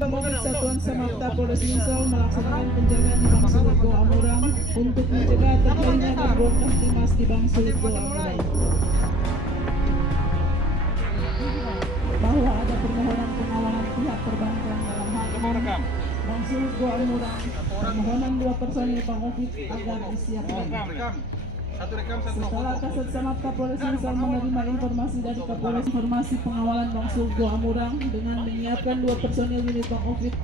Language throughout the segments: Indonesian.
Pengofit Satuan Samapta Polres Sumsel melaksanakan penjagaan di Bangsulut Goa Amurang untuk mencegah terjadinya gangguan kamtimas di Bangsulut Goa Amurang. Bahwa ada permohonan pengawalan pihak perbankan dalam hal ini Bangsulut Goa Amurang, permohonan 2 personil Pengofit agar disiapkan. Setelah Kasat Samapta Polres Sumsel menerima informasi dari Kapolres Informasi Pengawalan Bangsulut Goa Amurang dengan menyiapkan 2 personil unit Pengofit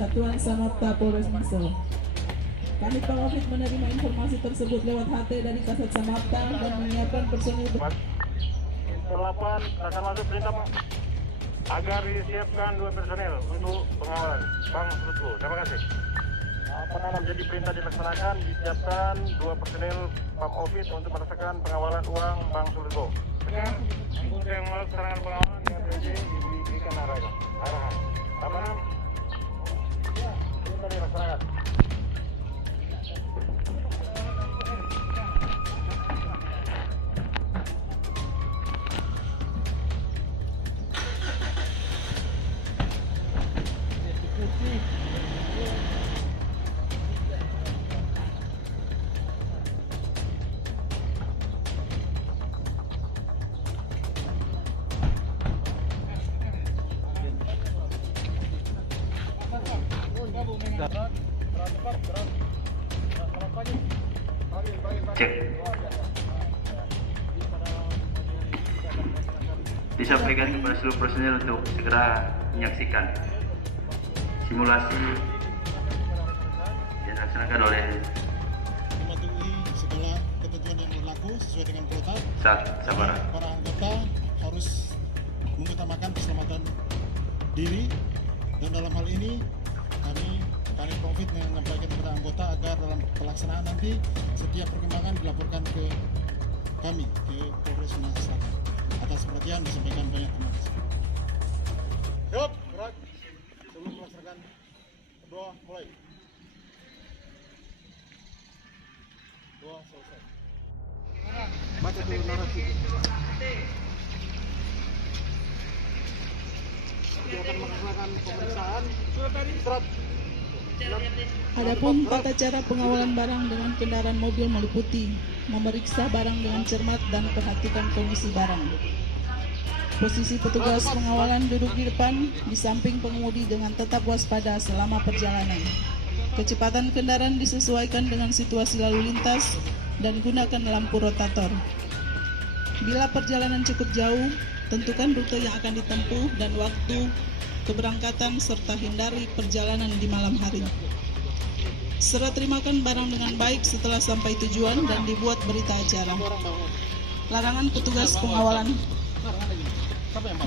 Satuan Samapta Polres Sumsel. Kami Pengofit menerima informasi tersebut lewat HT dari Kasat Samapta dan menyiapkan personil. 8 akan masuk perintah agar disiapkan 2 personil untuk pengawalan Bangsulut Goa. Terima kasih. Apa menjadi perintah dilaksanakan, disiapkan 2 personil Pengofit untuk melaksanakan pengawalan uang Bangsulut Goa. Dengan untuk yang melaksanakan pengawalan yang terjadi diberikan arahan. Apa perintah dilaksanakan. Cek. Disampaikan kepada seluruh personil untuk segera menyaksikan simulasi yang dilaksanakan oleh mematuhi segala ketentuan yang berlaku sesuai dengan protap. Sabar. Para anggota harus mengutamakan keselamatan diri, dan dalam hal ini kami Pengofit menyampaikan kepada anggota agar dalam pelaksanaan nanti setiap perkembangan dilaporkan ke kami, ke Polres Sumatera Selatan. Atas perhatian disampaikan banyak terima kasih. Yuk, gerak. Sebelum melaksanakan doa mulai. Doa selesai. Baca dulu narasi. Kita akan melaksanakan pemeriksaan. Strat. Adapun tata cara pengawalan barang dengan kendaraan mobil meliputi memeriksa barang dengan cermat dan perhatikan kondisi barang. Posisi petugas pengawalan duduk di depan, di samping pengemudi dengan tetap waspada selama perjalanan. Kecepatan kendaraan disesuaikan dengan situasi lalu lintas dan gunakan lampu rotator. Bila perjalanan cukup jauh, tentukan rute yang akan ditempuh dan waktu keberangkatan serta hindari perjalanan di malam hari. Serah terimakan barang dengan baik setelah sampai tujuan dan dibuat berita acara. Larangan petugas pengawalan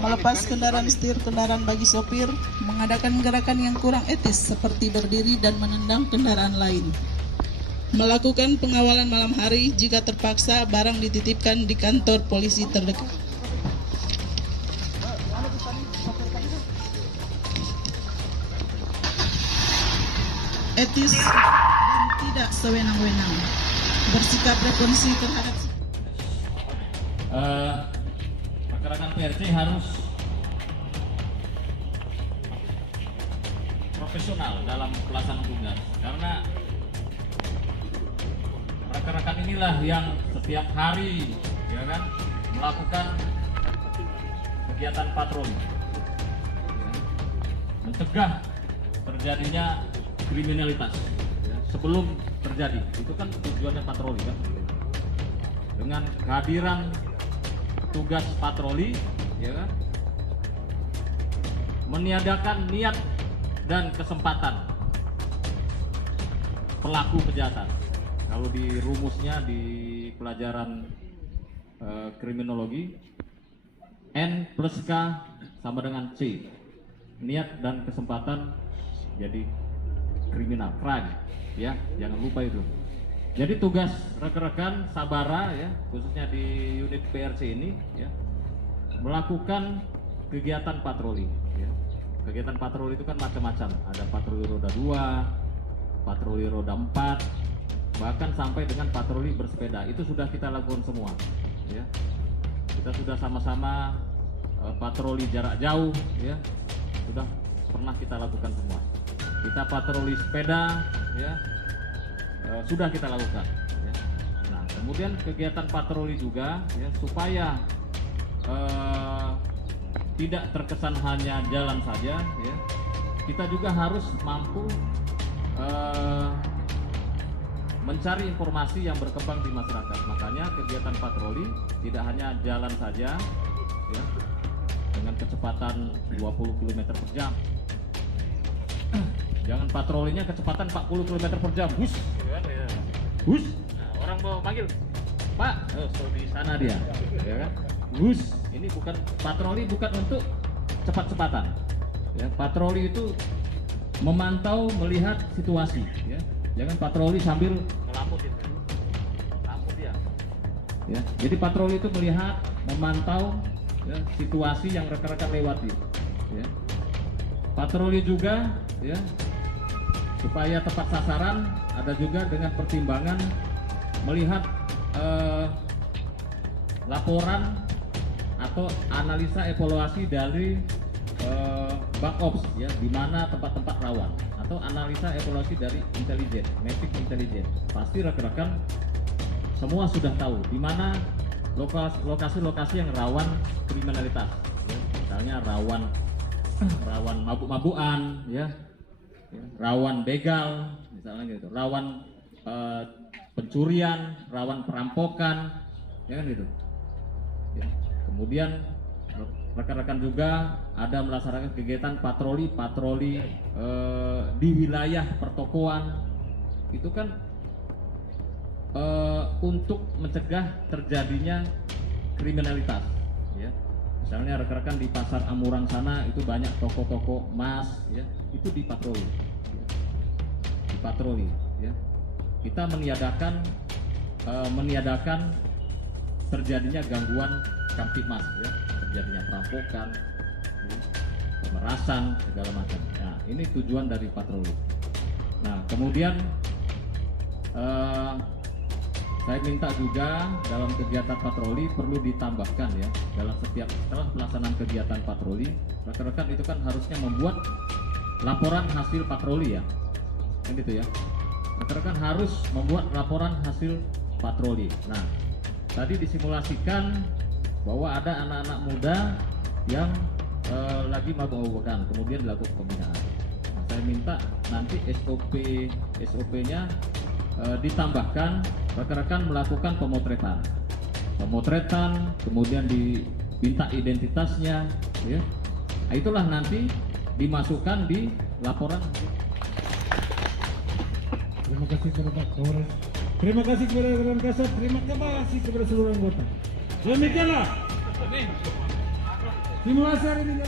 melepas kendaraan setir kendaraan bagi sopir, mengadakan gerakan yang kurang etis seperti berdiri dan menendang kendaraan lain. Melakukan pengawalan malam hari jika terpaksa barang dititipkan di kantor polisi terdekat. Etis dan tidak sewenang-wenang, bersikap responsif terhadap rekan-rekan PRC harus profesional dalam pelaksanaan tugas, karena rekan-rekan inilah yang setiap hari ya kan melakukan kegiatan patroli, mencegah terjadinya kriminalitas sebelum terjadi. Itu kan tujuannya patroli kan. Dengan kehadiran tugas patroli ya kan, meniadakan niat dan kesempatan pelaku kejahatan. Kalau di rumusnya di pelajaran kriminologi, N plus K sama dengan C. Niat dan kesempatan jadi kriminal, crime, ya, jangan lupa itu. Jadi tugas rekan-rekan Sabara ya, khususnya di unit PRC ini ya, melakukan kegiatan patroli ya. Kegiatan patroli itu kan macam-macam, ada patroli roda 2, patroli roda 4, bahkan sampai dengan patroli bersepeda. Itu sudah kita lakukan semua ya. Kita sudah sama-sama patroli jarak jauh ya, sudah pernah kita lakukan semua. Kita patroli sepeda, ya, sudah kita lakukan. Ya. Nah, kemudian kegiatan patroli juga, ya, supaya tidak terkesan hanya jalan saja, ya, kita juga harus mampu mencari informasi yang berkembang di masyarakat. Makanya kegiatan patroli tidak hanya jalan saja, ya, dengan kecepatan 20 km per jam. Jangan patrolinya kecepatan 40 km per jam, bus, ya. Bus. Nah, orang mau manggil, Pak, so di sana dia, ya kan? Bus. Ini bukan patroli, bukan untuk cepat-cepatan. Ya, patroli itu memantau, melihat situasi. Ya. Jangan patroli sambil ngelamutin, lampu dia. Ya, jadi patroli itu melihat, memantau, ya, situasi yang rekan-rekan lewati. Ya. Patroli juga, ya, supaya tepat sasaran, ada juga dengan pertimbangan melihat laporan atau analisa evaluasi dari back ops, ya, di mana tempat-tempat rawan, atau analisa evaluasi dari intelijen, mapping intelijen. Pasti rekan-rekan semua sudah tahu di mana lokasi-lokasi yang rawan kriminalitas, ya. Misalnya rawan mabuk-mabukan, ya, rawan begal, misalnya gitu, rawan pencurian, rawan perampokan, ya kan gitu. Ya. Kemudian rekan-rekan juga ada melaksanakan kegiatan patroli di wilayah pertokoan. Itu kan untuk mencegah terjadinya kriminalitas, ya. Misalnya rekan-rekan di pasar Amuran sana itu banyak toko-toko emas, ya, itu dipatroli, ya. Dipatroli, ya. Kita meniadakan terjadinya gangguan kamtipmas, ya, terjadinya perampokan, ya, pemerasan, segala macam. Nah, ini tujuan dari patroli. Nah, kemudian saya minta juga dalam kegiatan patroli perlu ditambahkan, ya, setelah pelaksanaan kegiatan patroli, rekan-rekan itu kan harusnya membuat laporan hasil patroli, ya, kan gitu, ya. Rekan-rekan harus membuat laporan hasil patroli. Nah, tadi disimulasikan bahwa ada anak-anak muda yang lagi mabuk-mabukan, kemudian dilakukan pembinaan. Nah, saya minta nanti SOP-nya ditambahkan, rekan-rekan melakukan pemotretan, kemudian diminta identitasnya, ya. Nah, itulah nanti dimasukkan di laporan. Terima kasih kepada Pak Kapolres. Terima kasih kepada rekan Kasat. Terima kasih kepada seluruh anggota. Demikianlah simulasi hari ini.